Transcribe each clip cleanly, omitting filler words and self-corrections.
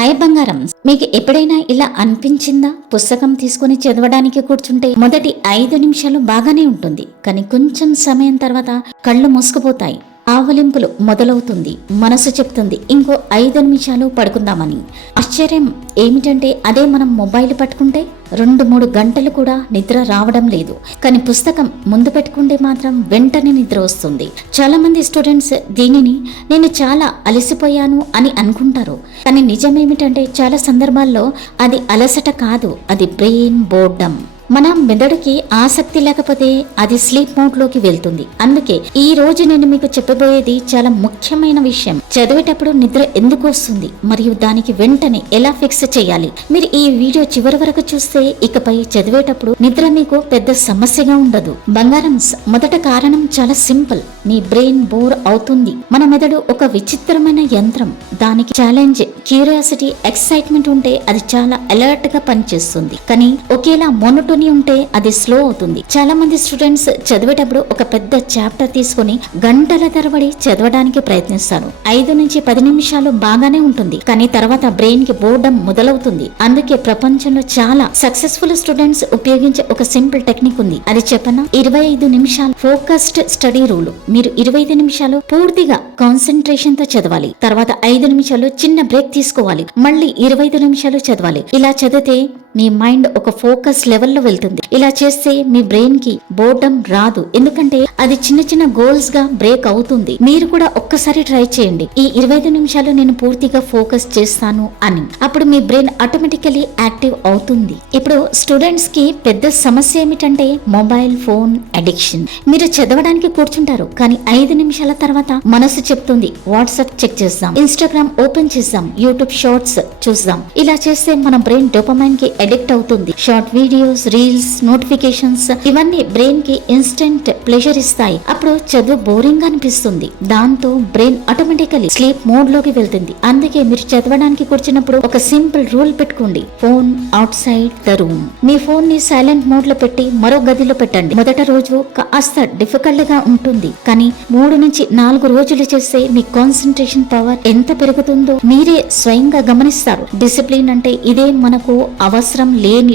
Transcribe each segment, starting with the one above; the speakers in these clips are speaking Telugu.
హాయ్ బంగారం, మీకు ఎప్పుడైనా ఇలా అనిపించిందా? పుస్తకం తీసుకుని చదవడానికి కూర్చుంటే మొదటి 5 నిమిషాలు బాగానే ఉంటుంది, కానీ కొంచెం సమయం తర్వాత కళ్ళు మూసుకుపోతాయి. ఆవలింపులు మొదలవుతుంది. మనసు చెప్తుంది ఇంకో 5 నిమిషాలు పడుకుందామని. ఆశ్చర్యం ఏమిటంటే అదే మనం మొబైల్ పట్టుకుంటే 2-3 గంటలు కూడా నిద్ర రావడం లేదు. కానీ పుస్తకం ముందు పెట్టుకుంటే మాత్రం వెంటనే నిద్ర వస్తుంది. చాలా మంది స్టూడెంట్స్ దీనిని నేను చాలా అలసిపోయాను అని అనుకుంటారు. కానీ నిజమేమిటంటే చాలా సందర్భాల్లో అది అలసట కాదు, అది బ్రెయిన్ బోర్డమ్. మన మెదడుకి ఆసక్తి లేకపోతే అది స్లీప్ మోడ్ లోకి వెళ్తుంది. అందుకే ఈ రోజు నేను మీకు చెప్పబోయేది చాలా ముఖ్యమైన విషయం. చదివేటప్పుడు నిద్ర ఎందుకు వస్తుంది మరియు దానికి వెంటనే ఎలా ఫిక్స్ చేయాలి. మీరు ఈ వీడియో చివరి వరకు చూస్తే ఇకపై చదివేటప్పుడు నిద్ర మీకు పెద్ద సమస్యగా ఉండదు. బంగారం, మొదట కారణం చాలా సింపుల్. మీ బ్రెయిన్ బోర్ అవుతుంది. మన మెదడు ఒక విచిత్రమైన యంత్రం. దానికి ఛాలెంజ్, క్యూరియాసిటీ, ఎక్సైట్మెంట్ ఉంటే అది చాలా అలర్ట్ గా పనిచేస్తుంది. కానీ ఒకేలా మోనోటోనీ ఉంటే అది స్లో అవుతుంది. చాలా మంది స్టూడెంట్స్ చదివేటప్పుడు ఒక పెద్ద చాప్టర్ తీసుకుని గంటల తరబడి చదవడానికి ప్రయత్నిస్తారు. 5 నుంచి 10 నిమిషాలు బాగానే ఉంటుంది, కానీ తర్వాత బ్రెయిన్ కి బోర్డమ్ మొదలవుతుంది. అందుకే ప్రపంచంలో చాలా సక్సెస్ఫుల్ స్టూడెంట్స్ ఉపయోగించే ఒక సింపుల్ టెక్నిక్ ఉంది. అది చెప్పనా? 25 నిమిషాలు ఫోకస్డ్ స్టడీ రూల్. మీరు 25 నిమిషాలు పూర్తిగా కాన్సన్ట్రేషన్ తో చదవాలి. తర్వాత 5 నిమిషాలు చిన్న బ్రేక్ తీసుకోవాలి. మళ్ళీ 25 నిమిషాలు చదవాలి. ఇలా చదివితే మీ మైండ్ ఒక ఫోకస్ లెవెల్లో వెళ్తుంది. ఇలా చేస్తే మీ బ్రెయిన్ కి బోర్డమ్ రాదు, ఎందుకంటే అది చిన్న చిన్న గోల్స్ గా బ్రేక్ అవుతుంది. మీరు కూడా ఒక్కసారి ట్రై చేయండి. ఈ 25 నిమిషాలు నేను పూర్తిగా ఫోకస్ చేస్తాను అని. అప్పుడు మీ బ్రెయిన్ ఆటోమేటికలీ యాక్టివ్ అవుతుంది. ఇప్పుడు స్టూడెంట్స్ కి పెద్ద సమస్య ఏమిటంటే మొబైల్ ఫోన్ అడిక్షన్. మీరు చదవడానికి కూర్చుంటారు, కానీ 5 నిమిషాల తర్వాత మనసు చెప్తుంది వాట్సాప్ చెక్ చేద్దాం, ఇన్స్టాగ్రామ్ ఓపెన్ చేద్దాం, యూట్యూబ్ షార్ట్స్ చూద్దాం. ఇలా చేస్తే మన బ్రెయిన్ డోపమైన్ కి అడిక్ట్ అవుతుంది. షార్ట్ వీడియోస్, రీల్స్, నోటిఫికేషన్స్ ఇవన్నీ బ్రెయిన్ కి ఇన్స్టెంట్ ప్లెజర్ ఇస్తాయి. అప్పుడు చదువు బోరింగ్ అనిపిస్తుంది. దాంతో బ్రెయిన్ ఆటోమేటికలీ స్లీప్ మోడ్ లోకి వెళ్తుంది. అందుకే మీరు చదవడానికి కూర్చున్నప్పుడు ఒక సింపుల్ రూల్ పెట్టుకోండి. Phone out side the room. Me phone ని సైలెంట్ మోడ్ లో పెట్టి మరో గదిలో పెట్టండి. మొదట రోజు కాస్త డిఫికల్ట్ గా ఉంటుంది, కానీ 3 నుంచి 4 రోజులు చేస్తే మీ కాన్సన్ట్రేషన్ పవర్ ఎంత పెరుగుతుందో మీరే స్వయంగా గమనిస్తారు. డిసిప్లిన్ అంటే ఇదే. మనకు అవసరం లేని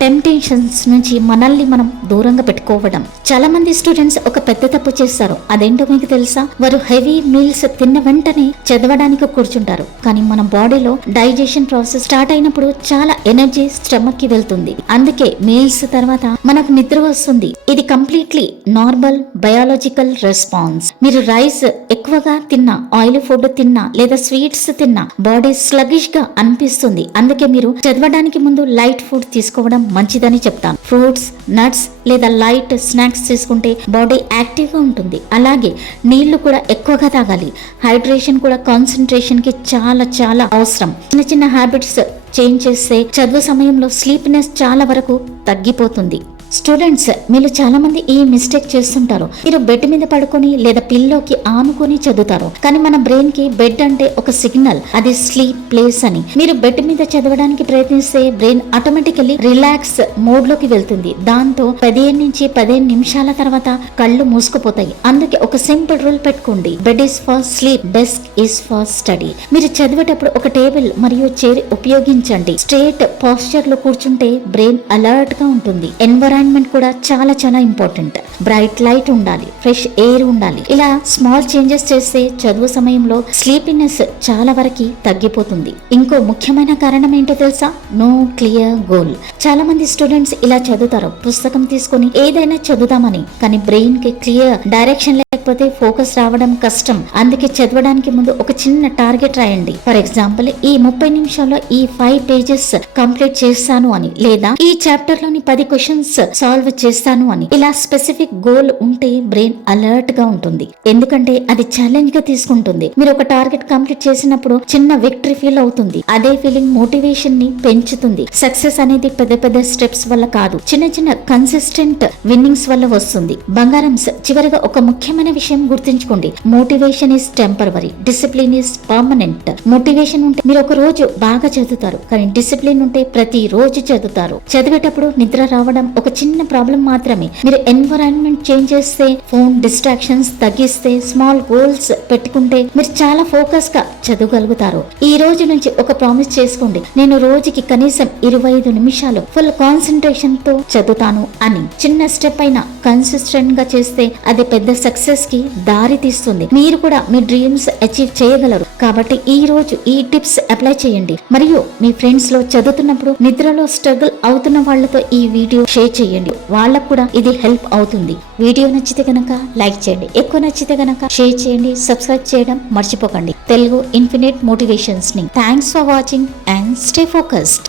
టెంప్టేషన్స్ నుంచి మనల్ని మనం దూరంగా పెట్టుకోవడం. చాలా మంది స్టూడెంట్స్ ఒక పెద్ద తప్పు చేస్తారు. అదేంటో మీకు తెలుసా? వారు హెవీ మీల్స్ తిన్న వెంటనే చదవడానికి కూర్చుంటారు. కానీ మన బాడీలో డైజెషన్ ప్రాసెస్ స్టార్ట్ అయినప్పుడు చాలా ఎనర్జీ స్టమక్ కి వెళ్తుంది. అందుకే మీల్స్ తర్వాత మనకు నిద్ర వస్తుంది. ఇది కంప్లీట్లీ నార్మల్ బయాలజికల్ రెస్పాన్స్. మీరు రైస్ ఎక్కువగా తిన్నా, ఆయిల్ ఫుడ్ తిన్నా లేదా స్వీట్స్ తిన్నా బాడీ స్లగిష్ గా అనిపిస్తుంది. అందుకే మీరు చదవడానికి ముందు లైట్ ఫుడ్ తీసుకోవడం మంచిదని చెప్తాను. ఫ్రూట్స్, నట్స్ లేదా లైట్ స్నాక్స్ తీసుకుంటే బాడీ యాక్టివ్ గా ఉంటుంది. అలాగే నీళ్లు కూడా ఎక్కువగా తాగాలి. హైడ్రేషన్ కూడా కాన్సన్ట్రేషన్ కి చాలా చాలా అవసరం. చిన్న చిన్న హ్యాబిట్స్ చేంజ్ చేస్తే చదువు సమయంలో స్లీప్నెస్ చాలా వరకు తగ్గిపోతుంది. స్టూడెంట్స్, మీరు చాలా మంది ఈ మిస్టేక్ చేస్తుంటారు. మీరు బెడ్ మీద పడుకొని లేదా పిల్లోకి ఆనుకొని చదువుతారు, కానీ మన బ్రెయిన్ కి బెడ్ అంటే ఒక సిగ్నల్, అది స్లీప్ ప్లేస్ అని. మీరు బెడ్ మీద చదవడానికి ప్రయత్నిస్తే బ్రెయిన్ ఆటోమేటికల్లీ రిలాక్స్ మోడ్ లోకి వెళ్తుంది. దాంతో 15 నుంచి 15 నిమిషాల తర్వాత కళ్ళు మూసుకుపోతాయి. అందుకే ఒక సింపుల్ రూల్ పెట్టుకోండి. Bed is for sleep, desk is for study. మీరు చదివేటప్పుడు ఒక టేబుల్ మరియు చైర్ ఉపయోగించండి. స్ట్రేట్ పోస్చర్ లో కూర్చుంటే బ్రెయిన్ అలర్ట్ గా ఉంటుంది. ఎన్విరాన్మెంట్ కూడా చాలా చాలా ఇంపార్టెంట్. బ్రైట్ లైట్ ఉండాలి, ఫ్రెష్ ఎయిర్ ఉండాలి. ఇలా స్మాల్ చేంజెస్ చేస్తే చదువు సమయంలో స్లీపీనెస్ చాలా వరకు తగ్గిపోతుంది. ఇంకో ముఖ్యమైన కారణం ఏంటో తెలుసా? No clear goal. చాలా మంది స్టూడెంట్స్ ఇలా చదువుతారు, పుస్తకం తీసుకొని ఏదైనా చదువుదామని, కానీ బ్రెయిన్ కి క్లియర్ డైరెక్షన్ లేకపోతే ఫోకస్ రావడం కష్టం. అందుకే చదవడానికి ముందు ఒక చిన్న టార్గెట్ రాయండి. ఫర్ ఎగ్జాంపుల్, ఈ 30 నిమిషాల్లో ఈ 5 పేజెస్ కంప్లీట్ చేస్తాను అని, లేదా ఈ చాప్టర్ లోని 10 క్వశ్చన్స్ సాల్వ్ చేస్తాను అని. ఇలా స్పెసిఫిక్ గోల్ ఉంటే బ్రెయిన్ అలర్ట్ గా ఉంటుంది, ఎందుకంటే అది ఛాలెంజ్ గా తీసుకుంటుంది. మీరు ఒక టార్గెట్ కంప్లీట్ చేసినప్పుడు చిన్న విక్టరీ ఫీల్ అవుతుంది. అదే ఫీలింగ్ మోటివేషన్ ని పెంచుతుంది. సక్సెస్ అనేది పెద్ద పెద్ద స్టెప్స్ వల్ల కాదు, చిన్న చిన్న కన్సిస్టెంట్ విన్నింగ్స్ వల్ల వస్తుంది. బంగారం, చివరిగా ఒక ముఖ్యమైన విషయం గుర్తుంచుకోండి. Motivation is temporary, discipline is permanent. Motivation ఉంటే మీరు ఒక రోజు బాగా చదువుతారు, కానీ డిసిప్లిన్ ఉంటే ప్రతి రోజు చదువుతారు. చదివేటప్పుడు నిద్ర రావడం ఒక చిన్న ప్రాబ్లం మాత్రమే. మీరు ఎన్విరాన్మెంట్ చేంజ్ చేస్తే, ఫోన్ డిస్ట్రాక్షన్స్ తగ్గిస్తే, స్మాల్ గోల్స్ పెట్టుకుంటే మీరు చాలా ఫోకస్ గా చదవగలుగుతారు. ఈ రోజు నుంచి ఒక ప్రామిస్ చేసుకోండి, నేను రోజుకి కనీసం 25 నిమిషాలు ఫుల్ కాన్సన్ట్రేషన్ తో చదువుతాను అని. చిన్న స్టెప్ అయినా కన్సిస్టెంట్ గా చేస్తే అది పెద్ద సక్సెస్ కి దారి తీస్తుంది. మీరు కూడా మీ డ్రీమ్స్ అచీవ్ చేయగలరు. కాబట్టి ఈ రోజు ఈ టిప్స్ అప్లై చేయండి. మరియు మీ ఫ్రెండ్స్ లో చదువుతున్నప్పుడు నిద్రలో స్ట్రగుల్ అవుతున్న వాళ్ళతో ఈ వీడియో షేర్ చేయండి. వాళ్ళకు కూడా ఇది హెల్ప్ అవుతుంది. వీడియో నచ్చితే గనక లైక్ చేయండి, ఎక్కువ నచ్చితే గనక షేర్ చేయండి, సబ్స్క్రైబ్ చేయడం మర్చిపోకండి తెలుగు ఇన్ఫినిట్ మోటివేషన్స్ ని. Thanks for watching and stay focused.